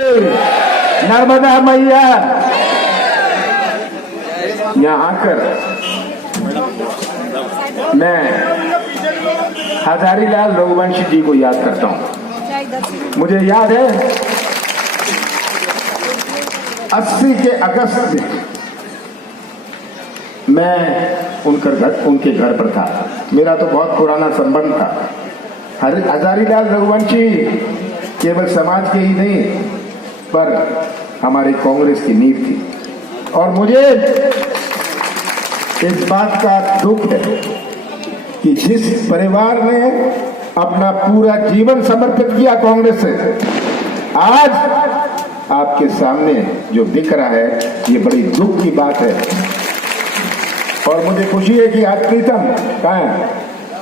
नर्मदा मैया यहाँ आकर मैं हजारीलाल रघुवंशी जी को याद करता हूँ। मुझे याद है 80 के अगस्त में मैं उनके घर पर था। मेरा तो बहुत पुराना संबंध था। हजारीलाल रघुवंशी केवल समाज के ही नहीं पर हमारी कांग्रेस की नींव थी। और मुझे इस बात का दुख है कि जिस परिवार ने अपना पूरा जीवन समर्पित किया कांग्रेस से, आज आपके सामने जो दिख रहा है ये बड़ी दुख की बात है। और मुझे खुशी है कि आज प्रीतम कहाँ है?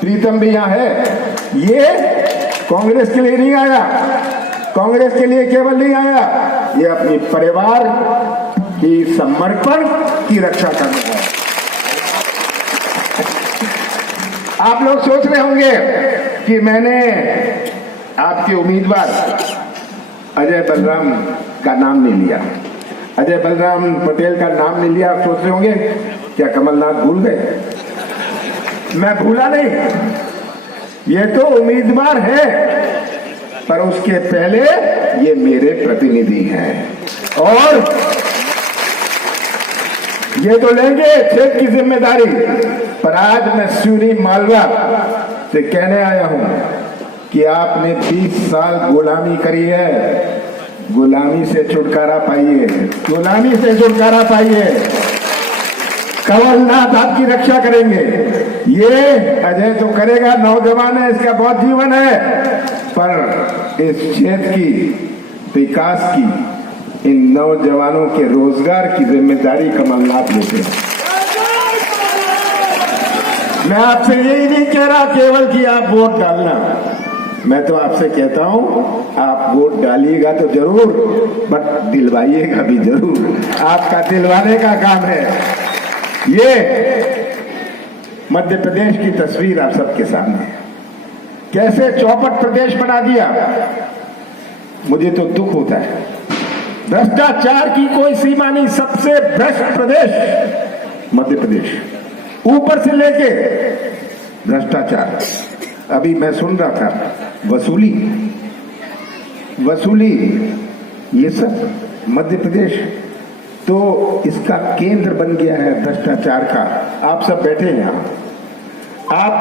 प्रीतम भी यहाँ है। ये कांग्रेस के लिए नहीं आया, कांग्रेस के लिए केवल नहीं आया, ये अपनी परिवार की समर्पण की रक्षा कर रहा है। आप लोग सोच रहे होंगे कि मैंने आपके उम्मीदवार अजय बलराम का नाम नहीं लिया, अजय बलराम पटेल का नाम नहीं लिया। आप सोच रहे होंगे क्या कमलनाथ भूल गए? मैं भूला नहीं, ये तो उम्मीदवार है पर उसके पहले ये मेरे प्रतिनिधि हैं और ये तो लेंगे क्षेत्र की जिम्मेदारी। पर आज मैं सूरी मालवा से कहने आया हूं कि आपने 20 साल गुलामी करी है, गुलामी से छुटकारा पाइए, गुलामी से छुटकारा पाइए। कमलनाथ आपकी रक्षा करेंगे। ये अजय तो करेगा, नौजवान है, इसका बहुत जीवन है, पर इस क्षेत्र की विकास की, इन नौजवानों के रोजगार की जिम्मेदारी कमलनाथ लेते हैं। मैं आपसे यही नहीं कह रहा केवल कि आप वोट डालना, मैं तो आपसे कहता हूं आप वोट डालिएगा तो जरूर, बट दिलवाइएगा भी जरूर। आपका दिलवाने का काम है। ये मध्य प्रदेश की तस्वीर आप सबके सामने है, कैसे चौपट प्रदेश बना दिया। मुझे तो दुख होता है, भ्रष्टाचार की कोई सीमा नहीं, सबसे भ्रष्ट प्रदेश मध्य प्रदेश, ऊपर से लेके भ्रष्टाचार। अभी मैं सुन रहा था वसूली ये सब मध्य प्रदेश तो इसका केंद्र बन गया है भ्रष्टाचार का। आप सब बैठे हैं यहाँ, आप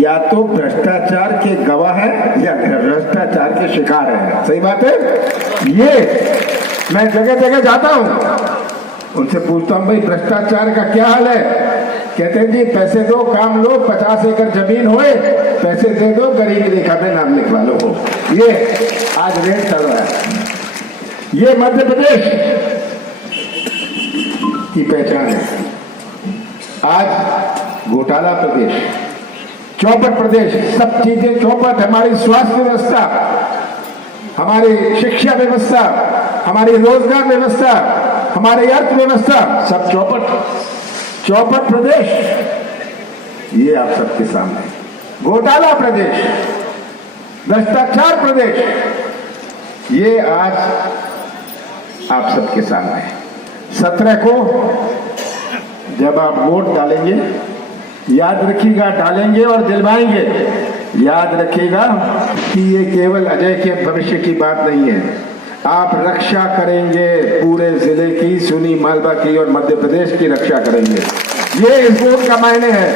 या तो भ्रष्टाचार के गवाह हैं या भ्रष्टाचार के शिकार हैं। सही बात है। ये मैं जगह जगह जाता हूँ, उनसे पूछता हूँ भाई भ्रष्टाचार का क्या हाल है? कहते हैं जी पैसे दो काम लो, 50 एकड़ जमीन होए, पैसे दे दो, गरीबी रेखा पे नाम लिखवा लो। ये आज रेट चल रहा है। ये मध्य प्रदेश की पहचान है। आज घोटाला प्रदेश, चौपट प्रदेश, सब चीजें चौपट। हमारी स्वास्थ्य व्यवस्था, हमारी शिक्षा व्यवस्था, हमारी रोजगार व्यवस्था, हमारी अर्थव्यवस्था, सब चौपट प्रदेश। ये आप सबके सामने घोटाला प्रदेश, भ्रष्टाचार प्रदेश, ये आज आप सबके सामने है। 17 को जब आप वोट डालेंगे, याद रखिएगा, डालेंगे और दिलवाएंगे, याद रखिएगा कि ये केवल अजय के भविष्य की बात नहीं है। आप रक्षा करेंगे पूरे जिले की, सुनी मालवा की और मध्य प्रदेश की रक्षा करेंगे। ये इस वोट का मायने है।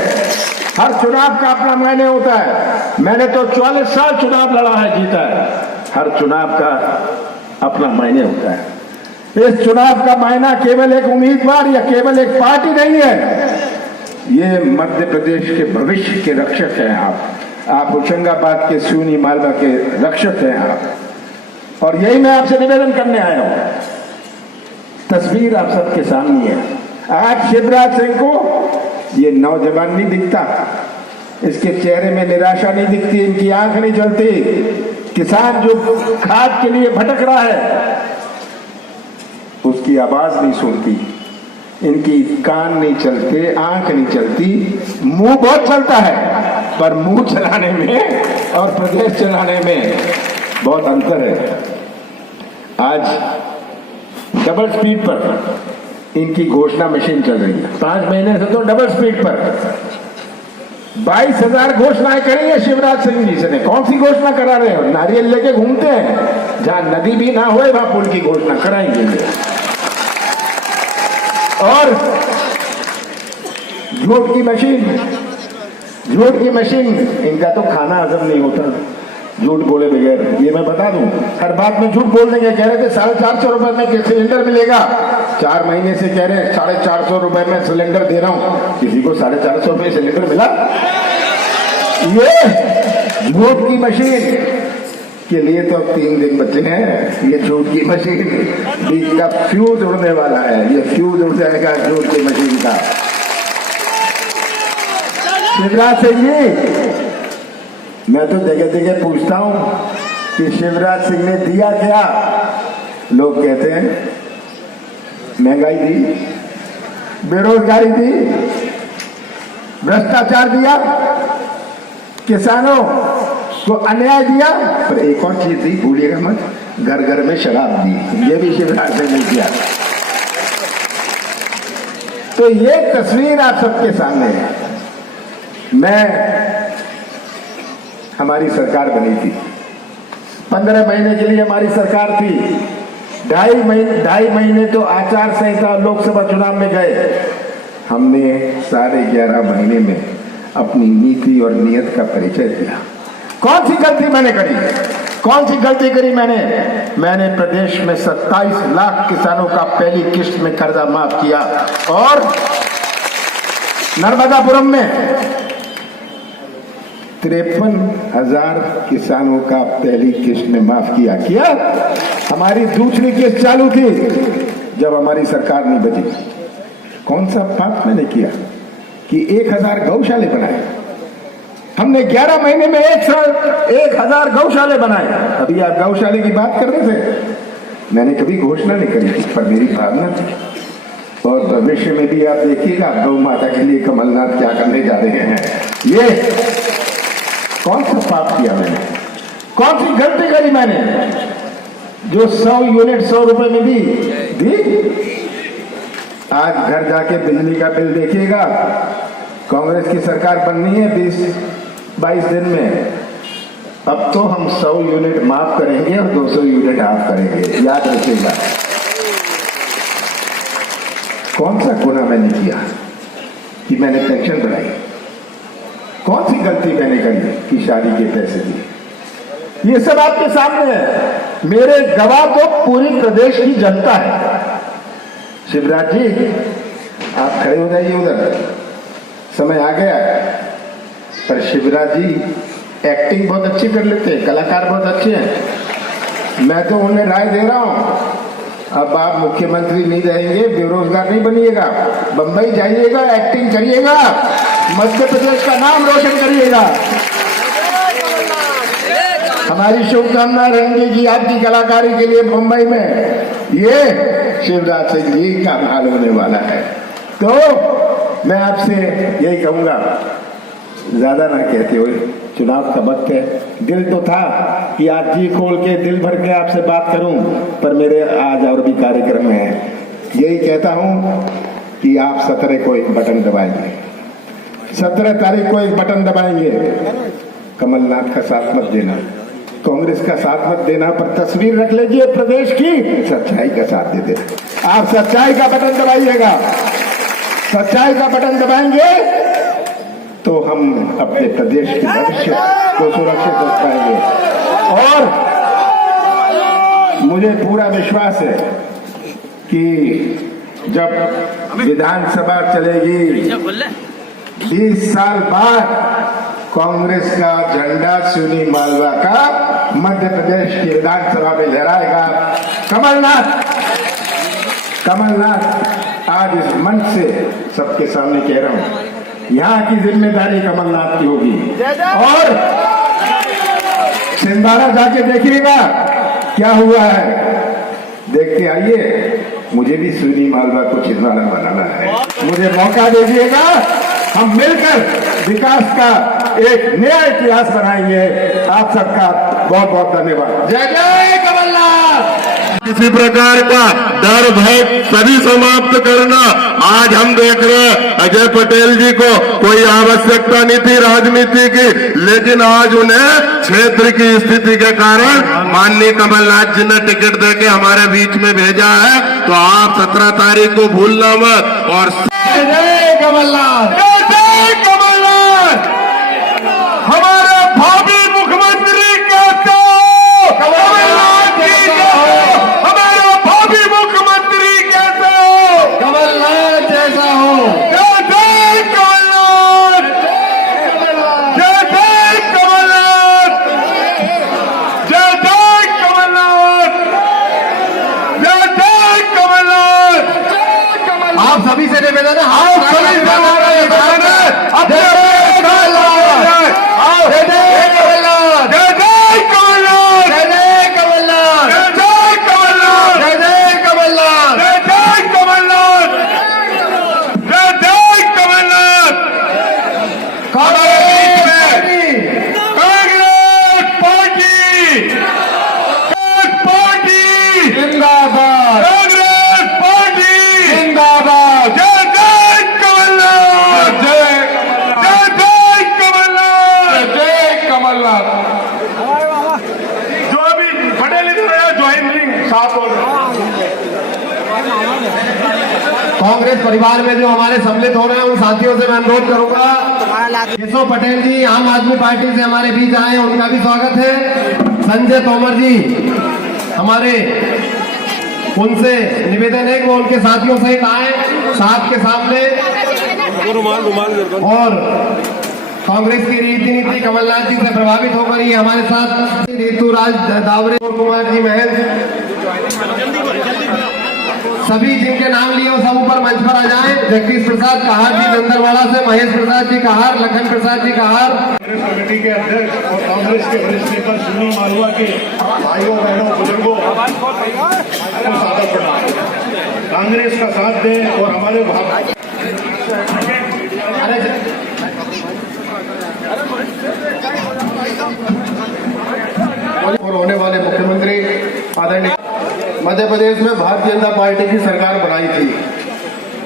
हर चुनाव का अपना मायने होता है। मैंने तो 44 साल चुनाव लड़ा है, जीता है। हर चुनाव का अपना मायने होता है। इस चुनाव का मायना केवल एक उम्मीदवार या केवल एक पार्टी नहीं है। ये मध्य प्रदेश के भविष्य के रक्षक हैं आप होशंगाबाद के, सूनी मालवा के रक्षक हैं आप। और यही मैं आपसे निवेदन करने आया हूं। तस्वीर आप सबके सामने है। आज शिवराज सिंह को ये नौजवान नहीं दिखता, इसके चेहरे में निराशा नहीं दिखती, इनकी आंख नहीं जलती। किसान जो खाद के लिए भटक रहा है उसकी आवाज नहीं सुनती, इनकी कान नहीं चलते, आंख नहीं चलती, मुंह बहुत चलता है पर मुंह चलाने में और प्रदेश चलाने में बहुत अंतर है। आज डबल स्पीड पर इनकी घोषणा मशीन चल रही है। 5 महीने से तो डबल स्पीड पर 22,000 घोषणाएं करी है शिवराज सिंह जी से ने। कौन सी घोषणा करा रहे हो? नारियल लेके घूमते हैं, जहां नदी भी ना होए वहां पुल की घोषणा कराएंगे। और झूठ की मशीन, इनका तो खाना हजम नहीं होता झूठ बोले बगैर। ये मैं बता दूं, हर बात में झूठ बोल देंगे। कह रहे थे 450 रुपए में सिलेंडर मिलेगा, 4 महीने से कह रहे हैं 450 रुपए में सिलेंडर दे रहा हूं। किसी को 450 रुपए सिलेंडर मिला? ये झूठ की मशीन के लिए तो 3 दिन बचे हैं। ये झूठ की मशीन बीच का फ्यूज उड़ने वाला है। ये फ्यूज उड़ जाएगा झूठ की मशीन का। शिवराज सिंह जी, मैं तो जगह जगह पूछता हूं कि शिवराज सिंह ने दिया क्या? लोग कहते हैं महंगाई दी, बेरोजगारी दी, भ्रष्टाचार दिया, किसानों को अन्याय दिया, पर एक और चीज दी, भूलिएगा मत, घर घर में शराब दी। ये भी शिवराज सिंह ने किया। तो ये तस्वीर आप सबके सामने है। हमारी सरकार बनी थी, 15 महीने के लिए हमारी सरकार थी। 2.5 महीने तो आचार संहिता लोकसभा चुनाव में गए। हमने 11.5 महीने में अपनी नीति और नियत का परिचय दिया। कौन सी गलती मैंने करी? कौन सी गलती करी मैंने प्रदेश में 27 लाख किसानों का पहली किश्त में कर्जा माफ किया और नर्मदापुरम में 53,000 किसानों का पहली किश्त में माफ किया। हमारी दूसरी किश्त चालू थी जब हमारी सरकार नहीं बची। कौन सा पाप मैंने किया कि 1,000 गौशाले बनाए? हमने 11 महीने में 1,000 गौशाले बनाए। अभी आप गौशाले की बात कर रहे थे, मैंने कभी घोषणा नहीं करी थी, पर मेरी भावना थी। और भविष्य में भी आप देखिएगा गौ माता के लिए कमलनाथ क्या करने जा रहे हैं। ये कौन सा पाप किया मैंने? कौन सी गलती करी मैंने जो 100 यूनिट 100 रुपए में दी? आज घर जाके बिजली का बिल देखिएगा। कांग्रेस की सरकार बननी है 20-22 दिन में। अब तो हम 100 यूनिट माफ करेंगे और 200 यूनिट हाफ करेंगे, याद रखिएगा। कौन सा गुनाह मैंने किया कि मैंने पेंशन बढ़ाई? कौन सी गलती मैंने करी कि शादी के पैसे दिए? ये सब आपके सामने है। मेरे गवाह तो पूरी प्रदेश की जनता है। शिवराज जी, आप खड़े हो जाइए उधर, समय आ गया। पर शिवराज जी एक्टिंग बहुत अच्छी कर लेते हैं, कलाकार बहुत अच्छे हैं। मैं तो उन्हें राय दे रहा हूं, अब आप मुख्यमंत्री नहीं रहेंगे, बेरोजगार नहीं बनिएगा, बंबई जाइएगा, एक्टिंग करिएगा, मध्य प्रदेश का नाम रोशन करिएगा। हमारी शुभकामना रहेंगी कि आपकी कलाकारी के लिए मुंबई में ये शिवराज सिंह जी का हाल होने वाला है। तो मैं आपसे यही कहूंगा, ज्यादा ना कहते हुए, चुनाव का वक्त है। दिल तो था कि आज जी खोल के दिल भर के आपसे बात करूं, पर मेरे आज और भी कार्यक्रम है। यही कहता हूं कि आप 17 को एक बटन दबाएंगे, 17 तारीख को एक बटन दबाएंगे। कमलनाथ का साथ मत देना, कांग्रेस का साथ मत देना, पर तस्वीर रख लीजिए प्रदेश की, सच्चाई का साथ दे देना। आप सच्चाई का बटन दबाइएगा, सच्चाई का बटन दबाएंगे तो हम अपने प्रदेश के भविष्य को सुरक्षित रख पाएंगे। और मुझे पूरा विश्वास है कि जब विधानसभा चलेगी 20 साल बाद कांग्रेस का झंडा सुनी मालवा का मध्य प्रदेश की विधानसभा में लहराएगा। कमलनाथ आज इस मंच से सबके सामने कह रहा हूं, यहाँ की जिम्मेदारी कमलनाथ की होगी। और छिंदवाड़ा जाके देखिएगा क्या हुआ है, देख के आइए। मुझे भी सुनी मालवा को छिंदवाड़ा बनाना है, मुझे मौका दीजिएगा। हम मिलकर विकास का एक नया इतिहास बनाएंगे। आप सबका बहुत बहुत धन्यवाद। जय जय कमलनाथ। किसी प्रकार का डर भय सभी समाप्त करना। आज हम देख रहे हैं अजय पटेल जी को कोई आवश्यकता नहीं थी राजनीति की, लेकिन आज उन्हें क्षेत्र की स्थिति के कारण माननीय कमलनाथ जी ने टिकट देके हमारे बीच में भेजा है। तो आप 17 तारीख को भूलना मत। और जय कमलनाथ, जय कमलनाथ। हमारे भावी मुख्यमंत्री कहते हो कमलनाथ जी को, हमारा भावी मुख्यमंत्री कहते हो कमलनाथ जैसा हो। जय जय कमलनाथ, जय जय कमलनाथ, जय जय कमलनाथ, जय जय कमलनाथ। आप सभी से निवेदन है, आप सभी से निवेदन है, जय जय कमलनाथ, जय जय कमलनाथ, जय जय कमलनाथ, जय जय कमलनाथ, जय जय कमलनाथ, जय जय कमलनाथ, जय जय कमलनाथ, जय जय कमलनाथ। कांग्रेस पार्टी, कांग्रेस पार्टी जिंदाबाद, कांग्रेस पार्टी जिंदाबाद। जय जय कमलनाथ, जय जय कमलनाथ, जय कमलनाथ। जो अभी पटेल ज्वाइनिंग साथ हो कांग्रेस परिवार में जो हमारे सम्मिलित हो रहे हैं उन साथियों से मैं अनुरोध करूंगा, केशव पटेल जी आम आदमी पार्टी से हमारे बीच आए, उनका भी स्वागत है। संजय तोमर जी हमारे, उनसे निवेदन है कि वो उनके साथियों सहित आए साथ के सामने। और कांग्रेस की रीति नीति कमलनाथ जी से प्रभावित होकर ही हमारे साथ ऋतुराज दावरे, कुमार जी महल, सभी जिनके नाम लिए वो सब ऊपर मंच पर आ जाएं। जगदीश प्रसाद कहार जी दंदरवाड़ा से, महेश प्रसाद जी कहार, लखन प्रसाद जी कहार। कांग्रेस कमेटी के अध्यक्ष और कांग्रेस के वरिष्ठ नेता सुनील मालवा के भाइयों बहनों बुजुर्गों को सादर प्रणाम। कांग्रेस का साथ दें और हमारे और होने वाले मुख्यमंत्री आदरणीय मध्य प्रदेश में भारतीय जनता पार्टी की सरकार बनाई थी,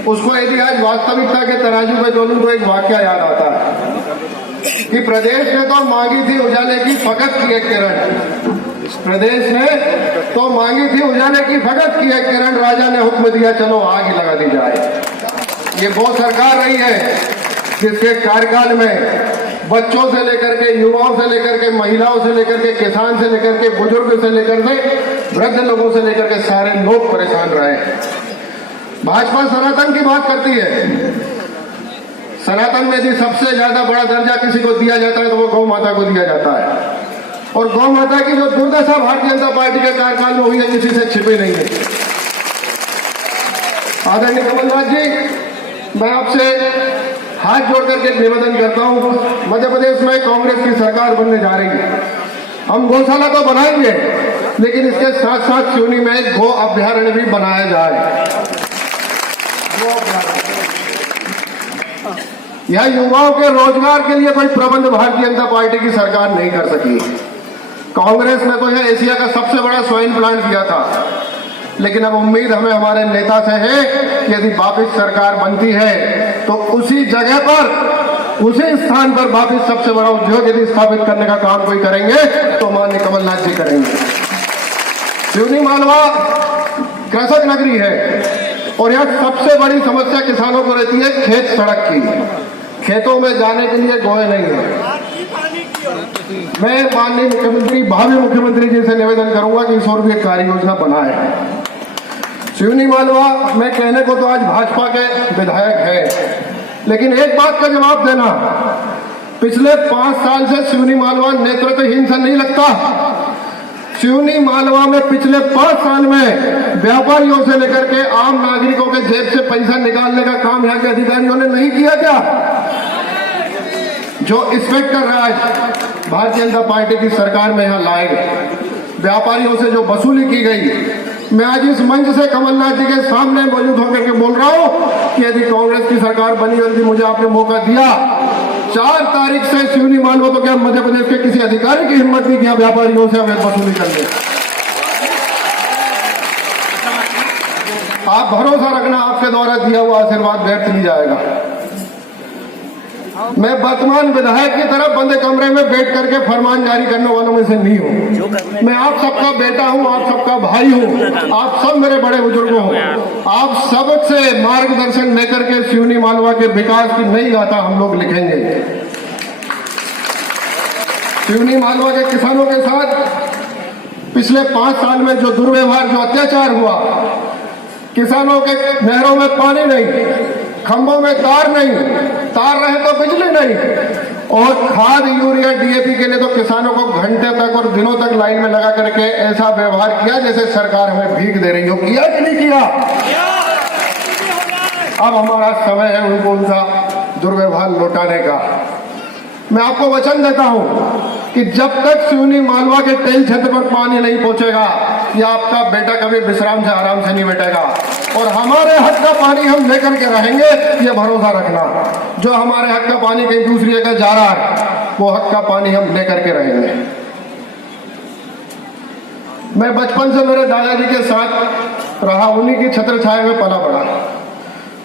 उसको यदि आज वास्तविकता के तराजू पे जोड़ूं तो एक वाक्य याद आता है कि प्रदेश ने तो मांगी थी उजाले की फकत की एक किरण, प्रदेश ने तो मांगी थी उजाले की फकत की एक किरण, राजा ने हुक्म दिया चलो आग ही लगा दी जाए। ये वो सरकार रही है जिसके कार्यकाल में बच्चों से लेकर के, युवाओं से लेकर के, महिलाओं से लेकर के, किसान से लेकर के, बुजुर्ग से लेकर के, वृद्ध लोगों से लेकर के सारे लोग परेशान रहे। भाजपा सनातन की बात करती है, सनातन में यदि सबसे ज्यादा बड़ा दर्जा किसी को दिया जाता है तो वो गौ माता को दिया जाता है। और गौ माता की जो दुर्दशा भारतीय जनता पार्टी के कार्यकाल में हुई है किसी से छिपी नहीं है। आदरणीय कमलनाथ जी, मैं आपसे हाथ जोड़ करके निवेदन करता हूं, मध्य प्रदेश में कांग्रेस की सरकार बनने जा रही है। हम गौशाला तो बनाएंगे, लेकिन इसके साथ साथ सिवनी में एक गो अभ्यारण्य भी बनाया जाए। यह युवाओं के रोजगार के लिए कोई प्रबंध भारतीय जनता पार्टी की सरकार नहीं कर सकी। कांग्रेस ने तो यह एशिया का सबसे बड़ा स्वाइन प्लांट दिया था, लेकिन अब उम्मीद हमें हमारे नेता से है कि यदि वापिस सरकार बनती है तो उसी जगह पर, उसी स्थान पर वापिस सबसे बड़ा उद्योग यदि स्थापित करने का काम कोई करेंगे तो माननीय कमलनाथ जी करेंगे। सिवनी मालवा कृषक नगरी है और यह सबसे बड़ी समस्या किसानों को रहती है खेत सड़क की, खेतों में जाने के लिए गोए नहीं है। मैं माननीय मुख्यमंत्री, भावी मुख्यमंत्री जी से निवेदन करूंगा कि इस और भी एक कार्य योजना बनाए। सिवनी मालवा में कहने को तो आज भाजपा के विधायक है, लेकिन एक बात का जवाब देना, पिछले 5 साल से सिवनी मालवा नेतृत्वहीन से नहीं लगता। सिवनी मालवा में पिछले 5 साल में व्यापारियों से लेकर के आम नागरिकों के जेब से पैसा निकालने का काम यहाँ के अधिकारियों ने नहीं किया क्या? जो इंस्पेक्टर राज भारतीय जनता पार्टी की सरकार में यहाँ लाए गए, व्यापारियों से जो वसूली की गई, मैं आज इस मंच से कमलनाथ जी के सामने मौजूद होकर के बोल रहा हूं कि यदि कांग्रेस की सरकार बनी, यदि मुझे आपने मौका दिया, 4 तारीख से सिवनी मालवा तो क्या मध्य प्रदेश के किसी अधिकारी की हिम्मत नहीं किया व्यापारियों से अवैध वसूली करने। आप भरोसा रखना, आपके द्वारा दिया हुआ आशीर्वाद व्यर्थ नहीं जाएगा। मैं वर्तमान विधायक की तरफ बंद कमरे में बैठ करके फरमान जारी करने वालों में से नहीं हूँ। मैं आप सबका बेटा हूँ, आप सबका भाई हूँ, आप सब मेरे बड़े बुजुर्गों हो। आप सबसे मार्गदर्शन लेकर के सिवनी मालवा के विकास की नई गाथा हम लोग लिखेंगे। सिवनी मालवा के किसानों के साथ पिछले 5 साल में जो दुर्व्यवहार, जो अत्याचार हुआ, किसानों के नहरों में पानी नहीं, खंभों में तार नहीं, तार रहे तो बिजली नहीं, और खाद, यूरिया, डीएपी के लिए तो किसानों को घंटे तक और दिनों तक लाइन में लगा करके ऐसा व्यवहार किया जैसे सरकार हमें भीख दे रही हो। किया कि नहीं किया? अब हमारा समय है उनको उनका दुर्व्यवहार लौटाने का। मैं आपको वचन देता हूं कि जब तक सिवनी मालवा के टेल क्षेत्र पर पानी नहीं पहुंचेगा, ये आपका बेटा कभी विश्राम से, आराम से नहीं बैठेगा। और हमारे हक का पानी हम लेकर के रहेंगे, ये भरोसा रखना। जो हमारे हक का पानी कहीं दूसरी जगह जा रहा है, वो हक का पानी हम लेकर के रहेंगे। मैं बचपन से मेरे दादाजी के साथ रहा, उन्हीं की छत्र छाया में पला बड़ा।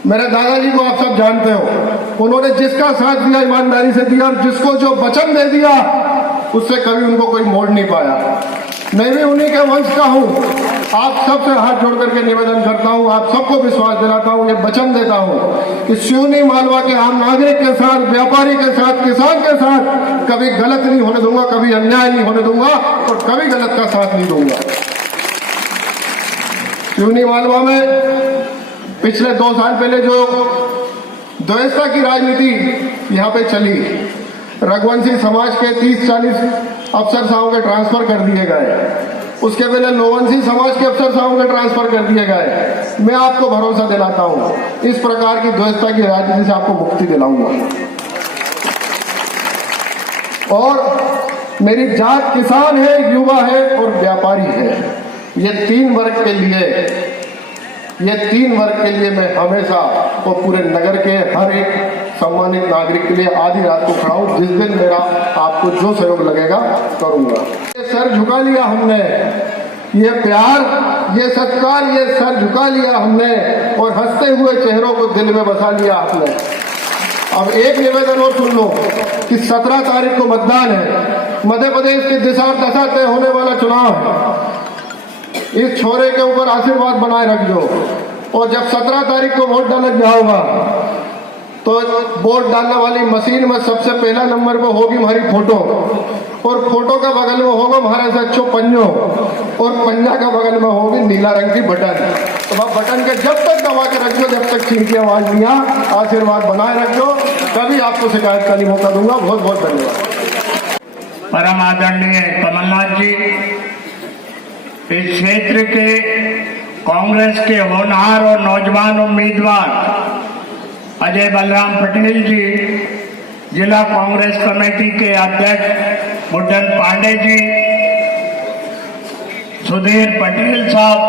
मेरे दादाजी को आप सब जानते हो, उन्होंने जिसका साथ दिया ईमानदारी से दिया, और जिसको जो वचन दे दिया उससे कभी उनको कोई मोड़ नहीं पाया। मैं भी उन्हीं के वंश का हूं। आप सबसे हाथ जोड़ करके निवेदन करता हूं, आप सबको विश्वास दिलाता हूं, ये वचन देता हूं कि सिवनी मालवा के आम नागरिक के साथ, व्यापारी के साथ, किसान के साथ कभी गलत नहीं होने दूंगा, कभी अन्याय नहीं होने दूंगा, और कभी गलत का साथ नहीं दूंगा। सिवनी मालवा में पिछले 2 साल पहले जो द्वेषता की राजनीति यहाँ पे चली, रघुवंशी समाज के 30-40 अफसर साहब के ट्रांसफर कर दिए गए, उसके पहले लोवंशी समाज के अफसर साहब के ट्रांसफर कर दिए गए। मैं आपको भरोसा दिलाता हूँ, इस प्रकार की द्वेषता की राजनीति से आपको मुक्ति दिलाऊंगा। और मेरी जात किसान है, युवा है और व्यापारी है। ये 3 वर्ग के लिए मैं हमेशा और पूरे नगर के हर एक सम्मानित नागरिक के लिए आधी रात को खड़ा हूं। जिस दिन मेरा आपको जो सहयोग लगेगा करूंगा। ये सर झुका लिया हमने, ये प्यार, ये सत्कार, ये सर झुका लिया हमने, और हंसते हुए चेहरों को दिल में बसा लिया आपने। अब एक निवेदन और सुन लो कि 17 तारीख को मतदान है, मध्य प्रदेश की दिशा और दशा तय होने वाला चुनाव है। इस छोरे के ऊपर आशीर्वाद बनाए रख दो, और जब 17 तारीख को वोट डालने जाओगा तो वोट डालने वाली मशीन में सबसे पहला नंबर पर होगी हमारी फोटो, और फोटो का बगल में होगा हमारा सच्चो पंजो, और पंजा का बगल में होगी नीला रंग की बटन। तो वह बटन के जब तक दबा के रखो, जब तक छीन की आवाज नहीं आ, आशीर्वाद बनाए रखो, कभी आपको शिकायत का नहीं मौका दूंगा। बहुत बहुत धन्यवाद। परम आदरणीय कमलनाथ जी, इस क्षेत्र के कांग्रेस के होनहार और नौजवान उम्मीदवार अजय बलराम पटेल जी, जिला कांग्रेस कमेटी के अध्यक्ष बुड्ढन पांडे जी, सुधीर पटेल साहब,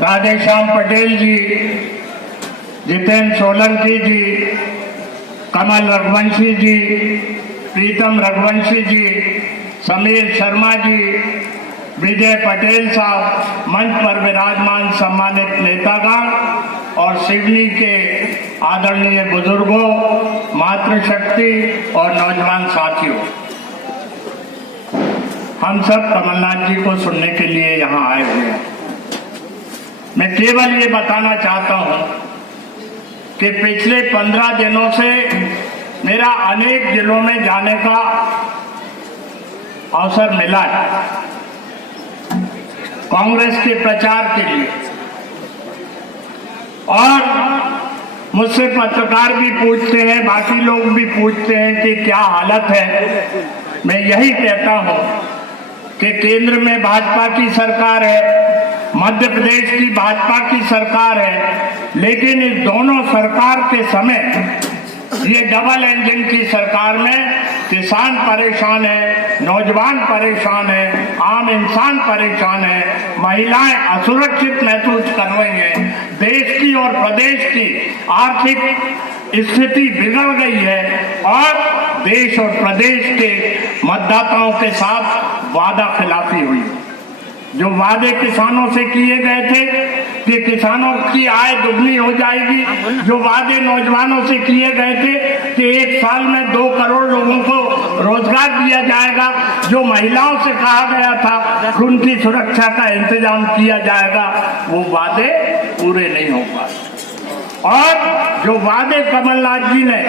राधेश्याम पटेल जी, जितेंद्र सोलंकी जी, कमल रघुवंशी जी, प्रीतम रघुवंशी जी, समीर शर्मा जी, विजय पटेल साहब, मंच पर विराजमान सम्मानित नेतागण और सिवनी के आदरणीय बुजुर्गों, मातृशक्ति और नौजवान साथियों, हम सब कमलनाथ जी को सुनने के लिए यहाँ आए हुए हैं। मैं केवल ये बताना चाहता हूँ कि पिछले 15 दिनों से मेरा अनेक जिलों में जाने का अवसर मिला है कांग्रेस के प्रचार के लिए, और मुझसे पत्रकार भी पूछते हैं, बाकी लोग भी पूछते हैं कि क्या हालत है। मैं यही कहता हूं कि केंद्र में भाजपा की सरकार है, मध्य प्रदेश की भाजपा की सरकार है, लेकिन इस दोनों सरकार के समय ये डबल इंजन की सरकार में किसान परेशान है, नौजवान परेशान है, आम इंसान परेशान है, महिलाएं असुरक्षित महसूस कर रही हैं, देश की और प्रदेश की आर्थिक स्थिति बिगड़ गई है, और देश और प्रदेश के मतदाताओं के साथ वादा खिलाफी हुई। जो वादे किसानों से किए गए थे कि किसानों की आय दुगनी हो जाएगी। जो वादे नौजवानों से किए गए थे कि 1 साल में 2 करोड़ लोगों को रोजगार दिया जाएगा, जो महिलाओं से कहा गया था कि उनकी सुरक्षा का इंतजाम किया जाएगा, वो वादे पूरे नहीं हो पाए। और जो वादे कमलनाथ जी ने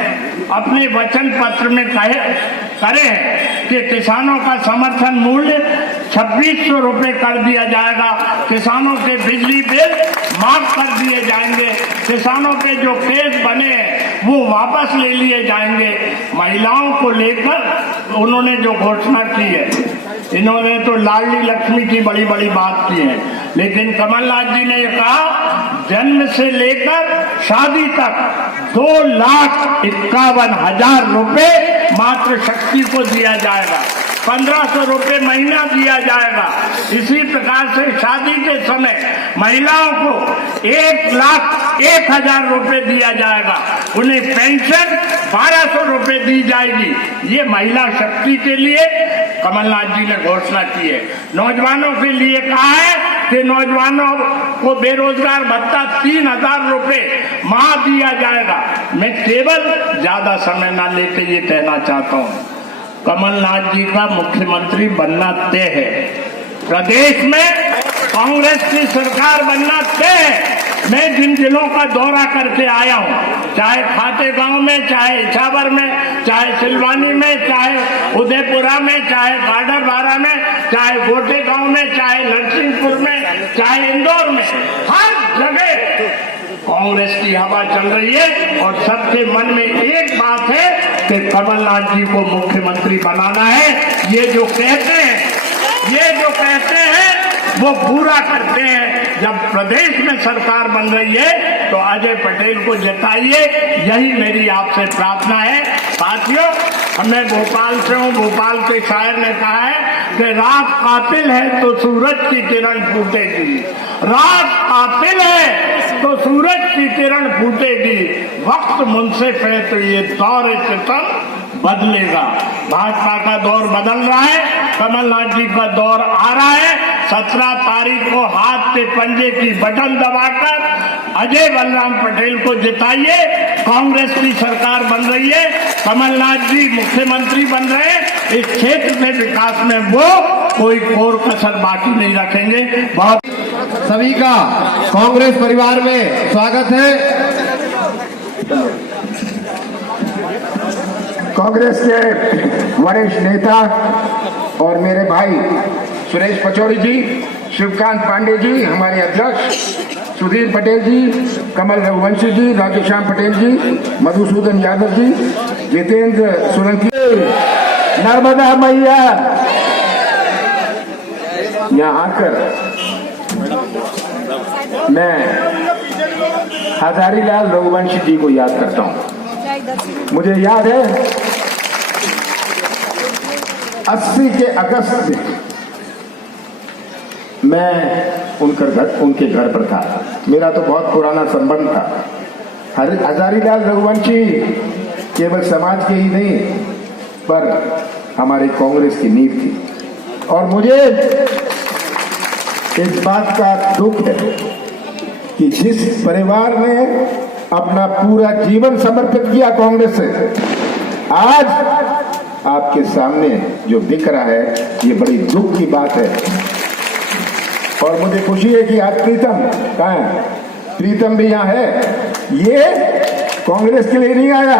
अपने वचन पत्र में करे हैं कि किसानों का समर्थन मूल्य 2600 रुपए कर दिया जाएगा, किसानों के बिजली बिल माफ कर दिए जाएंगे, किसानों के जो केस बने हैं वो वापस ले लिए जाएंगे। महिलाओं को लेकर उन्होंने जो घोषणा की है, इन्होंने तो लाडली लक्ष्मी की बड़ी बड़ी बात की है, लेकिन कमलनाथ जी ने ये कहा जन्म से लेकर शादी तक 2,51,000 रुपए मात्र शक्ति को दिया जाएगा, 1500 रुपए महीना दिया जाएगा। इसी प्रकार से शादी के समय महिलाओं को 1,01,000 रुपए दिया जाएगा, उन्हें पेंशन 1200 रुपए दी जाएगी। ये महिला शक्ति के लिए कमलनाथ जी ने घोषणा की है। नौजवानों के लिए कहा है कि नौजवानों को बेरोजगार भत्ता 3,000 रुपए माह दिया जाएगा। मैं केवल ज्यादा समय ना लेके ये कहना चाहता हूँ, कमलनाथ जी का मुख्यमंत्री बनना तय है। प्रदेश में कांग्रेस की सरकार बनना तय है। मैं जिन जिलों का दौरा करके आया हूँ, चाहे खातेगांव में, चाहे इछावर में, चाहे सिलवानी में, चाहे उदयपुरा में, चाहे गाडरवारा में, चाहे गोटेगांव में, चाहे नरसिंहपुर में, चाहे इंदौर में, हर जगह कांग्रेस की हवा चल रही है और सबके मन में एक बात है कि कमलनाथ जी को मुख्यमंत्री बनाना है। ये जो कहते हैं वो पूरा करते हैं। जब प्रदेश में सरकार बन रही है तो अजय पटेल को जिताइए, यही मेरी आपसे प्रार्थना है। साथियों, मैं भोपाल से हूँ। भोपाल के शायर ने कहा है कि रात कातिल है तो सूरज की किरण फूटेगी, रात कातिल है तो सूरज की किरण फूटेगी, वक्त मुंसिफ है तो ये दौर सितम बदलेगा। भाजपा का दौर बदल रहा है, कमलनाथ जी का दौर आ रहा है। 17 तारीख को हाथ के पंजे की बटन दबाकर अजय बलराम पटेल को जिताइए। कांग्रेस की सरकार बन रही है, कमलनाथ जी मुख्यमंत्री बन रहे हैं। इस क्षेत्र में विकास में वो कोई कोर कसर बाकी नहीं रखेंगे। बहुत सभी का कांग्रेस परिवार में स्वागत है। कांग्रेस के वरिष्ठ नेता और मेरे भाई सुरेश पचौरी जी, शिवकांत पांडे जी, हमारे अध्यक्ष सुधीर पटेल जी, कमल रघुवंशी जी, राधेश्याम पटेल जी, मधुसूदन यादव जी, जितेंद्र सोलंकी, नर्मदा मैया, यहाँ आकर मैं हजारीलाल रघुवंशी जी को याद करता हूँ। मुझे याद है 80 के अगस्त में मैं उनके घर पर था। मेरा तो बहुत पुराना संबंध था। हजारीलाल रघुवंशी केवल समाज के ही नहीं पर हमारे कांग्रेस की नींव थी। और मुझे इस बात का दुख है कि जिस परिवार ने अपना पूरा जीवन समर्पित किया कांग्रेस से, आज आपके सामने जो दिख रहा है ये बड़ी दुख की बात है। और मुझे खुशी है कि आज प्रीतम कहाँ है, प्रीतम भी यहाँ है। ये कांग्रेस के लिए नहीं आया,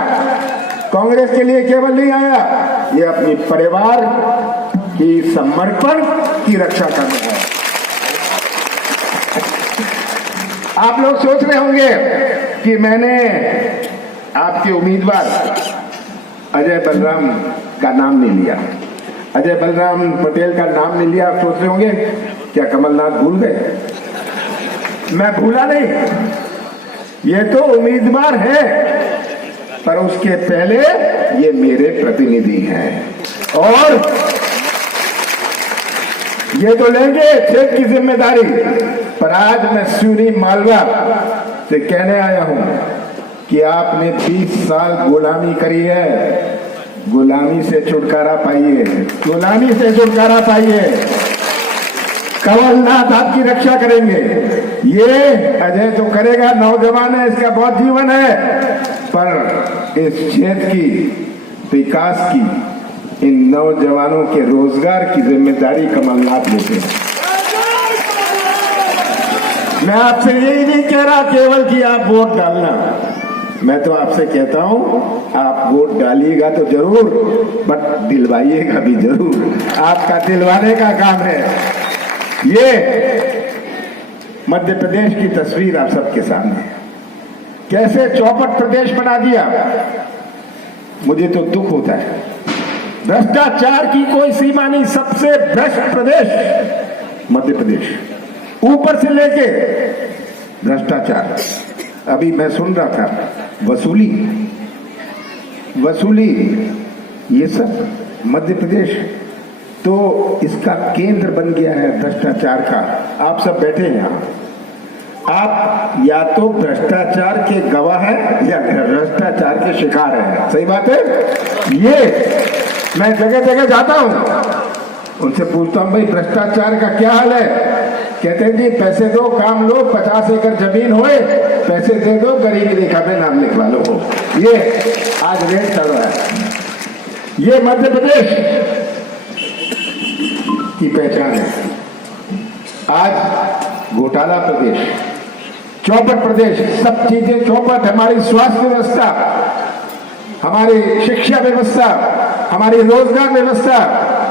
कांग्रेस के लिए केवल नहीं आया, ये अपने परिवार की समर्पण की रक्षा कर रहा है। आप लोग सोच रहे होंगे कि मैंने आपके उम्मीदवार अजय बलराम का नाम नहीं लिया, अजय बलराम पटेल का नाम नहीं लिया। आप सोच रहे होंगे क्या कमलनाथ भूल गए? मैं भूला नहीं, ये तो उम्मीदवार है, पर उसके पहले ये मेरे प्रतिनिधि हैं और ये तो लेंगे क्षेत्र की जिम्मेदारी। पर आज मैं सिवनी मालवा से कहने आया हूं कि आपने 20 साल गुलामी करी है, गुलामी से छुटकारा पाइए, गुलामी से छुटकारा पाइए। कमलनाथ आपकी रक्षा करेंगे। ये अजय तो करेगा, नौजवान है, इसका बहुत जीवन है, पर इस क्षेत्र की विकास की, इन नौजवानों के रोजगार की जिम्मेदारी कमलनाथ लेते हैं। मैं आपसे यही नहीं कह रहा केवल कि आप वोट डालना, मैं तो आपसे कहता हूं आप वोट डालिएगा तो जरूर, बट दिलवाइएगा भी जरूर। आपका दिलवाने का काम है। ये मध्य प्रदेश की तस्वीर आप सबके सामने है, कैसे चौपट प्रदेश बना दिया। मुझे तो दुख होता है, भ्रष्टाचार की कोई सीमा नहीं, सबसे भ्रष्ट प्रदेश मध्य प्रदेश, ऊपर से लेके भ्रष्टाचार। अभी मैं सुन रहा था वसूली ये सब मध्य प्रदेश तो इसका केंद्र बन गया है भ्रष्टाचार का। आप सब बैठे हैं यहाँ, आप या तो भ्रष्टाचार के गवाह हैं या भ्रष्टाचार के शिकार हैं। सही बात है। ये मैं जगह जगह जाता हूं, उनसे पूछता हूं भाई भ्रष्टाचार का क्या हाल है। कहते हैं जी पैसे दो काम लो, 50 एकड़ जमीन होए, पैसे दे दो, गरीबी रेखा पे नाम लिखवा लो। ये आज रेट चल रहा है। ये मध्य प्रदेश की पहचान है। आज घोटाला प्रदेश, चौपट प्रदेश, सब चीजें चौपट। हमारी स्वास्थ्य व्यवस्था, हमारी शिक्षा व्यवस्था, हमारी रोजगार व्यवस्था,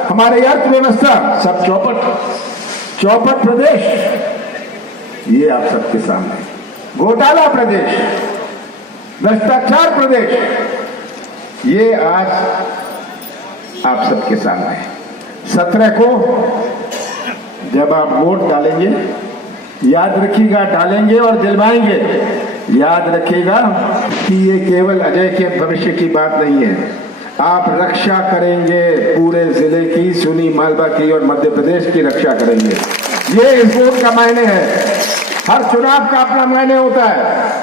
हमारी अर्थव्यवस्था, सब चौपट प्रदेश। ये आप सबके सामने घोटाला प्रदेश, भ्रष्टाचार प्रदेश, ये आज आप सबके सामने है। 17 को जब आप वोट डालेंगे, याद रखिएगा, डालेंगे और दिलवाएंगे। याद रखिएगा कि ये केवल अजय के भविष्य की बात नहीं है, आप रक्षा करेंगे पूरे जिले की, सुनी मालवा की और मध्य प्रदेश की रक्षा करेंगे। ये इस वोट का मायने है। हर चुनाव का अपना मायने होता है।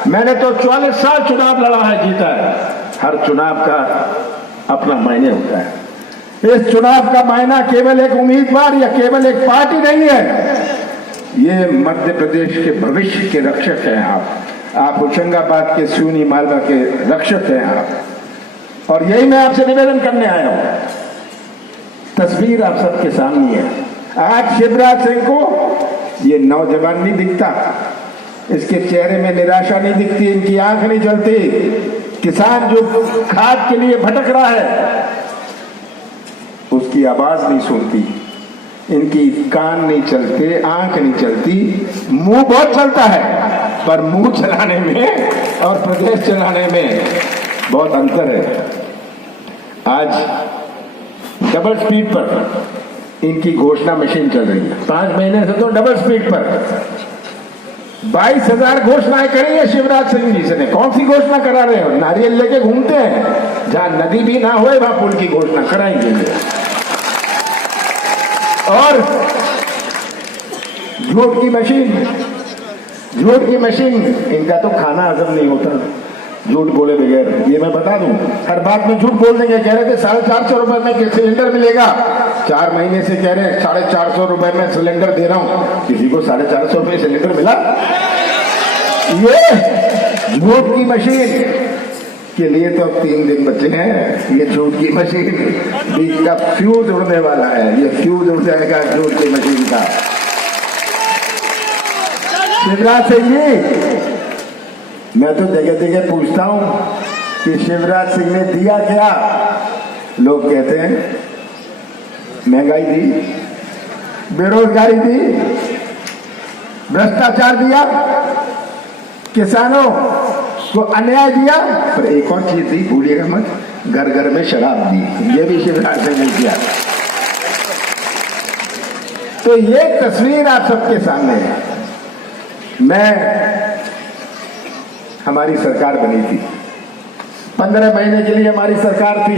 मैंने तो 44 साल चुनाव लड़ा है, जीता है। हर चुनाव का अपना मायने होता है। इस चुनाव का मायना केवल एक उम्मीदवार या केवल एक पार्टी नहीं है। ये मध्य प्रदेश के भविष्य के रक्षक हैं आप होशंगाबाद के, सुनी मालवा के रक्षक हैं आप। और यही मैं आपसे निवेदन करने आया हूं। तस्वीर आप सबके सामने है। आज शिवराज सिंह को ये नौजवान नहीं दिखता, इसके चेहरे में निराशा नहीं दिखती, इनकी आंख नहीं जलती। किसान जो खाद के लिए भटक रहा है उसकी आवाज नहीं सुनती, इनकी कान नहीं चलते, आंख नहीं चलती, मुंह बहुत चलता है, पर मुंह चलाने में और प्रदेश चलाने में बहुत अंतर है। आज डबल स्पीड पर इनकी घोषणा मशीन चल रही है। 5 महीने से तो डबल स्पीड पर 22,000 घोषणाएं करी है शिवराज सिंह जी से। कौन सी घोषणा करा रहे हो? नारियल लेके घूमते हैं, जहां नदी भी ना होए वहां पुल की घोषणा कराएंगे। और झूठ की मशीन, इनका तो खाना हजम नहीं होता झूठ बोले बगैर। ये मैं बता दूं, हर बात में झूठ बोल देंगे। कह रहे थे 450 रुपए में सिलेंडर मिलेगा, 4 महीने से कह रहे हैं 450 रुपए में सिलेंडर दे रहा हूं। किसी को 450 रुपए सिलेंडर मिला? ये झूठ की मशीन के लिए तो अब 3 दिन बचे हैं। ये झूठ की मशीन का फ्यूज उड़ने वाला है, ये फ्यूज उड़ जाएगा झूठ की मशीन का। शिवराज सिंह जी, मैं तो जगह जगह पूछता हूं कि शिवराज सिंह ने दिया क्या? लोग कहते हैं महंगाई दी, बेरोजगारी दी, भ्रष्टाचार दिया, किसानों को अन्याय दिया, पर एक और चीज दी, भूलिएगा मत, घर घर में शराब दी। ये भी शिवराज सिंह ने किया। तो ये तस्वीर आप सबके सामने है। हमारी सरकार बनी थी, 15 महीने के लिए हमारी सरकार थी।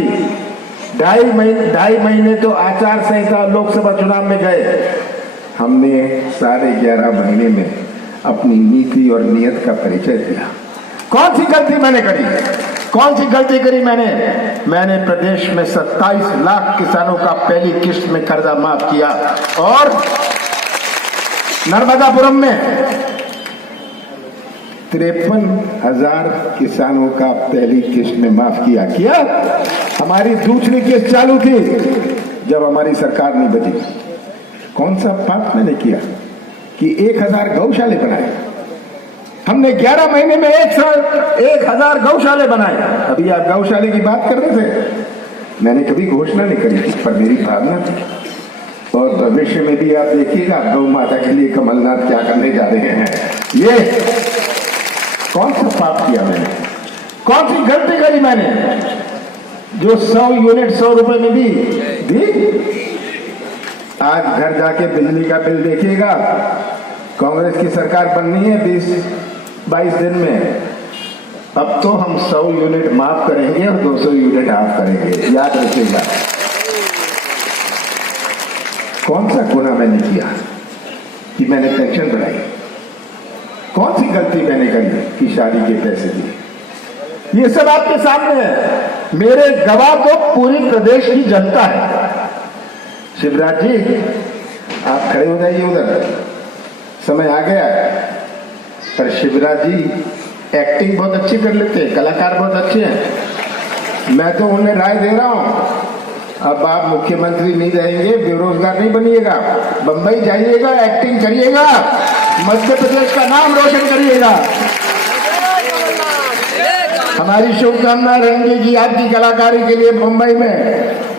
2.5 महीने तो आचार संहिता लोकसभा चुनाव में गए। हमने 11.5 महीने में अपनी नीति और नियत का परिचय दिया। कौन सी गलती मैंने करी? कौन सी गलती करी मैंने प्रदेश में 27 लाख किसानों का पहली किस्त में कर्जा माफ किया और नर्मदापुरम में 53,000 किसानों का पहली किस्त में माफ किया। किया। हमारी दूसरी किस्त चालू थी जब हमारी सरकार नहीं बची। कौन सा पाप मैंने किया कि 1,000 गौशाले बनाए। हमने 11 महीने में 1,000 गौशाले बनाए। अभी आप गौशाले की बात कर रहे थे, मैंने कभी घोषणा नहीं करी थी, पर मेरी भावना थी। और भविष्य में भी आप देखिएगा गौ माता के लिए कमलनाथ क्या करने जा रहे हैं। ये कौन सा पाप किया मैंने, कौन सी गलती करी मैंने जो 100 यूनिट 100 रुपए में दी। आज घर जाके बिजली का बिल देखिएगा। कांग्रेस की सरकार बननी है 20-22 दिन में, अब तो हम 100 यूनिट माफ करेंगे और 200 यूनिट हाफ करेंगे, याद रखिएगा। कौन सा गुनाह मैंने किया कि मैंने पेंशन बढ़ाई? कौन सी गलती मैंने करी कि शादी के पैसे दिए? ये सब आपके सामने है। मेरे गवाह तो पूरी प्रदेश की जनता है। शिवराज जी आप खड़े हो जाइए, उधर समय आ गया। पर शिवराज जी एक्टिंग बहुत अच्छी कर लेते हैं, कलाकार बहुत अच्छे हैं। मैं तो उन्हें राय दे रहा हूं, अब आप मुख्यमंत्री नहीं रहेंगे, बेरोजगार नहीं बनिएगा, बंबई जाइएगा, एक्टिंग करिएगा, मध्य प्रदेश का नाम रोशन करिएगा। हमारी शुभकामना रहेंगी कि आपकी कलाकारी के लिए मुंबई में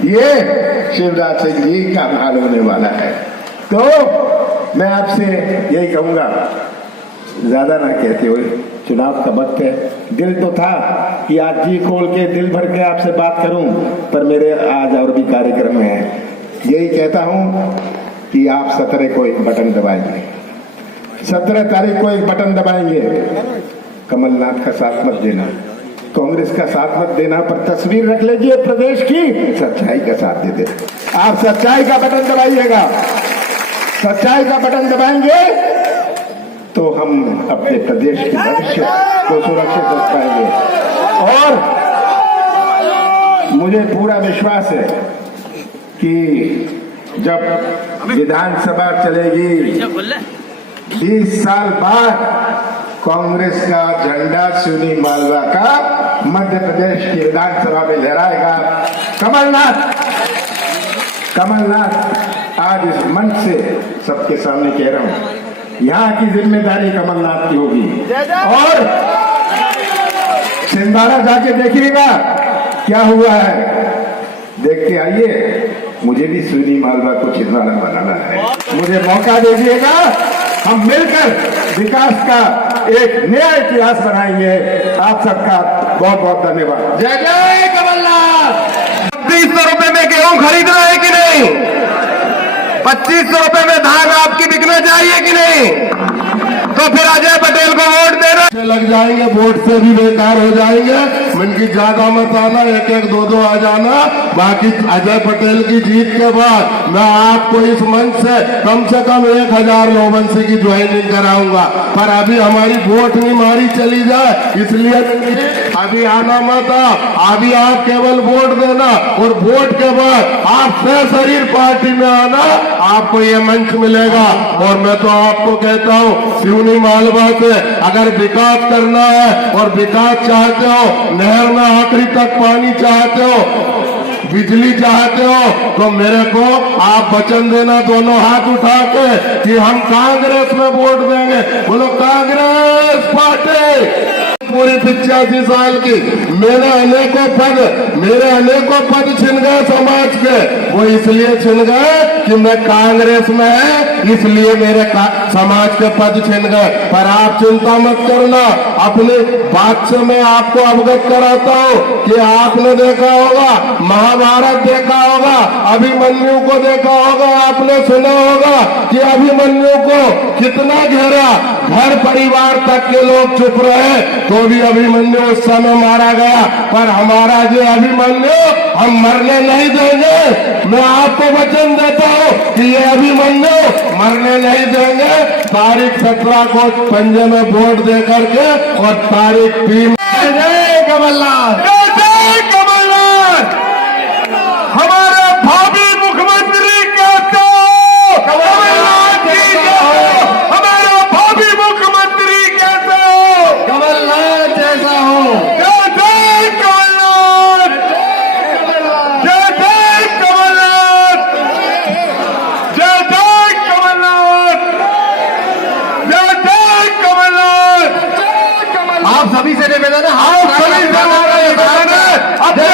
ये शिवराज सिंह जी का हाल होने वाला है। तो मैं आपसे यही कहूंगा, ज्यादा ना कहते हुए, चुनाव का वक्त है। दिल तो था कि आज जी खोल के दिल भर के आपसे बात करूं, पर मेरे आज और भी कार्यक्रम है। यही कहता हूं कि आप 17 को एक बटन दबाएंगे, 17 तारीख को एक बटन दबाएंगे। कमलनाथ का साथ मत देना, कांग्रेस का साथ मत देना, पर तस्वीर रख लीजिए प्रदेश की, सच्चाई का साथ दे दे। आप सच्चाई का बटन दबाइएगा, सच्चाई का बटन दबाएंगे तो हम अपने प्रदेश के भविष्य को सुरक्षित रख पाएंगे। और मुझे पूरा विश्वास है कि जब विधानसभा चलेगी 20 साल बाद कांग्रेस का झंडा सुनी मालवा का मध्य प्रदेश की विधानसभा में लहराएगा। कमलनाथ आज इस मंच से सबके सामने कह रहा हूं, यहाँ की जिम्मेदारी कमलनाथ की होगी। और छिंदवाड़ा जाके देखिएगा क्या हुआ है, देख के आइए। मुझे भी सुनी मालवा को छिंदवाड़ा बनाना है, मुझे मौका दीजिएगा, हम मिलकर विकास का एक नया इतिहास बनाएंगे। आप सबका बहुत बहुत धन्यवाद। जय जय कमलनाथ। 3200 रुपए में गेहूं खरीदना है कि नहीं? 2500 रुपए में धान आपकी बिकना चाहिए कि नहीं? तो फिर अजय पटेल को वोट देना। लग जाएंगे, वोट से भी बेकार हो जाएंगे। इनकी ज्यादा मत आना, 1-1, 2-2 आ जाना। बाकी अजय पटेल की जीत के बाद मैं आपको इस मंच से कम 1000 लोबंसी की ज्वाइनिंग कराऊंगा। पर अभी हमारी वोट नहीं मारी चली जाए, इसलिए अभी आना मत। अभी आप केवल वोट देना और वोट के बाद आप सशरीर पार्टी में आना, आपको ये मंच मिलेगा। और मैं तो आपको कहता हूँ, सिवनी मालवा से अगर विकास करना है और विकास चाहते हो, नहर में आखिरी तक पानी चाहते हो, बिजली चाहते हो, तो मेरे को आप वचन देना दोनों हाथ उठा के कि हम कांग्रेस में वोट देंगे। बोलो कांग्रेस पार्टी। पूरी 85 साल की मेरे अनेकों पद छिन गए समाज के। वो इसलिए छिन गए कि मैं कांग्रेस में है, इसलिए मेरे समाज के पद छिन गए। पर आप चिंता मत करना, अपनी बात से मैं आपको अवगत कराता हूँ कि आपने देखा होगा, महाभारत देखा होगा, अभिमन्यु को देखा होगा, आपने सुना होगा कि अभिमन्यु को कितना घेरा, घर परिवार तक के लोग चुप रहे तो भी अभिमन्यु उस समय मारा गया। पर हमारा जो अभिमन्यु हम मरने नहीं देंगे। मैं आपको वचन देता हूँ कि ये अभिमन्यु मरने नहीं देंगे। तारीख 17 को पंजे में वोट दे करके और तारीख 3 जय कमलनाथ, जय कमलनाथ। हमारे भावी मुख्यमंत्री कहते हो कमलनाथ जी। आप सभी से निवेदन है आप सभी से निवेदन है, अपने